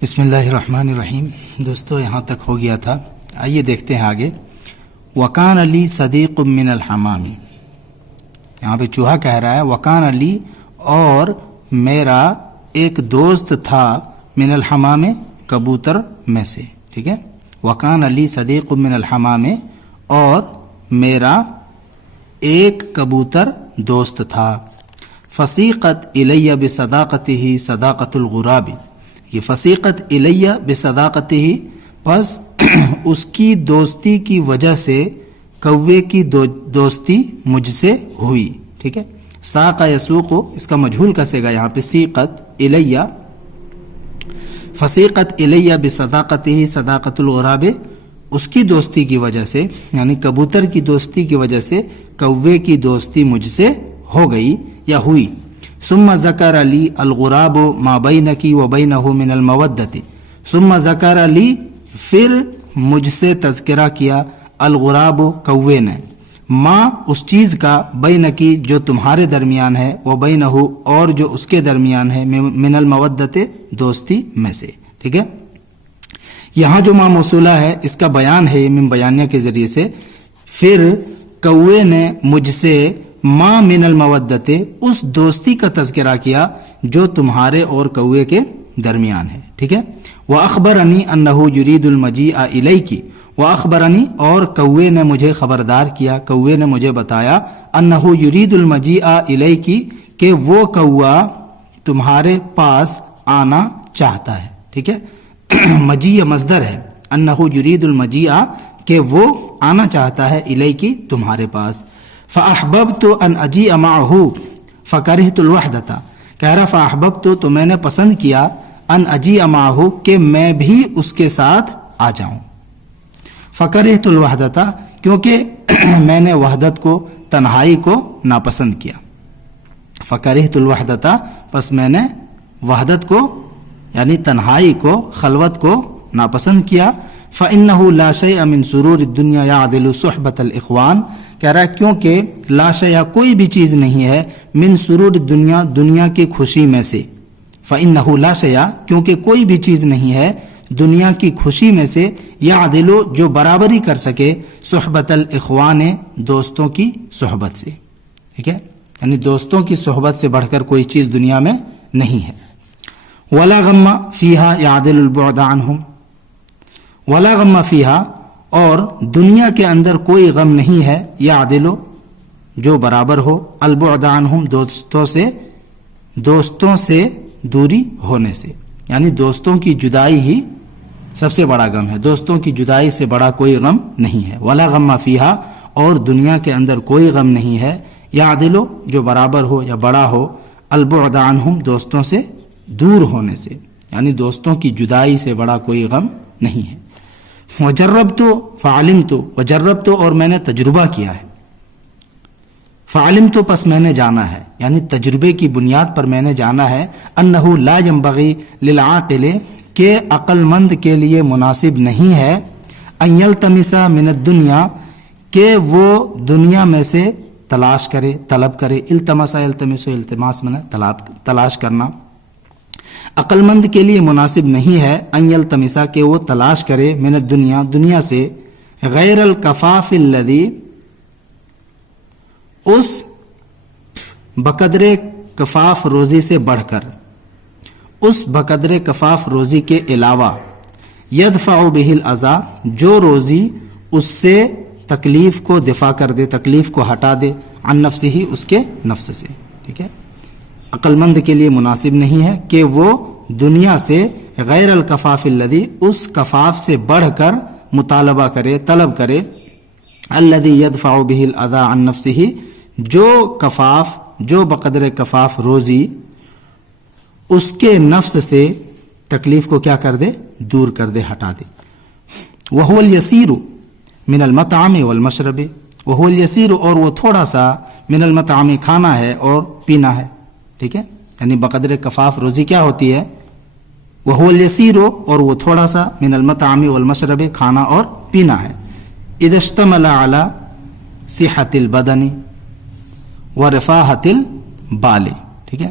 بسم اللہ الرحمن الرحیم. دوستو یہاں تک ہو گیا تھا. آئیے دیکھتے ہیں آگے. وکان علی صدیق من الحمام. یہاں پہ چوہا کہہ رہا ہے وکان علی اور میرا ایک دوست تھا من الحمام کبوتر میں سے. ٹھیک ہے. وکان علی صدیق من الحمام اور میرا ایک کبوتر دوست تھا. فصیقت الیہ بصداقتہ صداقت الغراب. یہ فصیقت الیہ بصداقتہ پس اس کی دوستی کی وجہ سے کوے کی دوستی مجھ سے ہوئی. ٹھیک ہے. ساق یسوق اس کا مجہول کسے گا یہاں پہ سیقت الیہ. فصیقت الیہ بصداقتہ صداقت الغراب اس کی دوستی کی وجہ سے یعنی کبوتر کی دوستی کی وجہ سے کوے کی دوستی مجھ سے ہو گئی یا ہوئی. ثم ذکر لی الغراب ما بینکی و بینہ من المودۃ. ثم ذکر لی پھر مجھ سے تذکرہ کیا الغراب کوے نے ما اس چیز کا بینکی جو تمہارے درمیان ہے و بینہ اور جو اس کے درمیان ہے من المودۃ دوستی میں سے. ٹھیک ہے. یہاں جو ما موصولہ ہے اس کا بیان ہے من بیانیہ کے ذریعے سے. پھر کوے نے مجھ سے ما من المودۃ اس دوستی کا تذکرہ کیا جو تمہارے اور کوے کے درمیان ہے. ٹھیک ہے. وَأَخْبَرَنِي أَنَّهُ يُرِيدُ الْمَجِيءَ إِلَيْكِ وَأَخْبَرَنِي اور کوے نے مجھے خبردار کیا کوے نے مجھے بتایا أَنَّهُ يُرِيدُ الْمَجِيءَ إِلَيْكِ کہ وہ کوا تمہارے پاس آنا چاہتا ہے. ٹھیک ہے. مجیء مصدر ہے. أَنَّهُ يُرِيدُ الْمَجِيءَ کہ وہ آنا چاہتا ہے إِلَيْكِ تمہارے پاس. فَأَحْبَبْتُ أَنْ أَجِيءَ مَعَهُ فَكَرِهْتُ الْوَحْدَةَ کہہ رہا فَأَحْبَبْتُ تو میں نے پسند کیا ان اجیء معه کہ میں بھی اس کے ساتھ آ جاؤں. فَكَرِهْتُ الْوَحْدَةَ کیونکہ میں نے وحدت کو تنہائی کو ناپسند کیا. فَكَرِهْتُ الْوَحْدَةَ پس میں نے وحدت کو یعنی تنہائی کو خلوت کو ناپسند کیا. فَإِنَّهُ لَا شَيْءَ مِن سُرُورِ الدُّنْيَا يَعْدِلُ صُحْبَةَ الْإِخْوَانِ کہہ رہا ہے کیونکہ لا شیء کوئی بھی چیز نہیں ہے من سرور الدنیا دنیا کی خوشی میں سے. فإنه لا شیء کیونکہ کوئی بھی چیز نہیں ہے دنیا کی خوشی میں سے یعدل جو برابری کر سکے صحبت الاخوان دوستوں کی صحبت سے. ٹھیک ہے. یعنی دوستوں کی صحبت سے بڑھ کر کوئی چیز دنیا میں نہیں ہے. ولا غم فیہا یعدل البعد عنہم. ولا غم فیہا اور دنیا کے اندر کوئی غم نہیں ہے یعدل جو برابر ہو البعد عنہم دوستوں سے دوری ہونے سے. یعنی دوستوں کی جدائی ہی سب سے بڑا غم ہے. دوستوں کی جدائی سے بڑا کوئی غم نہیں ہے. ولا غم فیہا اور دنیا کے اندر کوئی غم نہیں ہے یعدل جو برابر ہو یا بڑا ہو البعد عنہم دوستوں سے دور ہونے سے. یعنی دوستوں کی جدائی سے بڑا کوئی غم نہیں ہے. وجربت فعلمت وجربت اور میں نے تجربہ کیا ہے. فعلمت پس میں نے جانا ہے یعنی تجربے کی بنیاد پر میں نے جانا ہے انہ لا ينبغي للعاقل کہ عقل مند کے لیے مناسب نہیں ہے ان یلتمس من الدنیا کہ وہ دنیا میں سے تلاش کرے طلب کرے. التمس یلتمس التماس من تلاش کرنا. عقل مند کے لیے مناسب نہیں ہے ان یلتمسا کہ وہ تلاش کرے من الدنیا دنیا سے غیر الکفاف الذی اس بقدر کفاف روزی سے بڑھ کر اس بقدر کفاف روزی کے علاوہ یدفع بہ الاذی جو روزی اس سے تکلیف کو دفاع کر دے تکلیف کو ہٹا دے عن نفسہ اس کے نفس سے. ٹھیک ہے. عقل مند کے لیے مناسب نہیں ہے کہ وہ دنیا سے غیر الکفاف الذی اس کفاف سے بڑھ کر مطالبہ کرے طلب کرے الذی یدفع بہ الاذی عن نفسہ جو کفاف جو بقدر کفاف روزی اس کے نفس سے تکلیف کو کیا کر دے دور کر دے ہٹا دے. وہو الیسیر من المطعم والمشرب وہو الیسیر اور وہ تھوڑا سا من المطعم کھانا ہے اور پینا ہے. ٹھیک ہے. یعنی بقدر کفاف روزی کیا ہوتی ہے وہو الیسیر اور وہ تھوڑا سا من المطعم والمشرب کھانا اور پینا ہے. اذا اشتمل علی صحت البدن ورفاحت البال. ٹھیک ہے.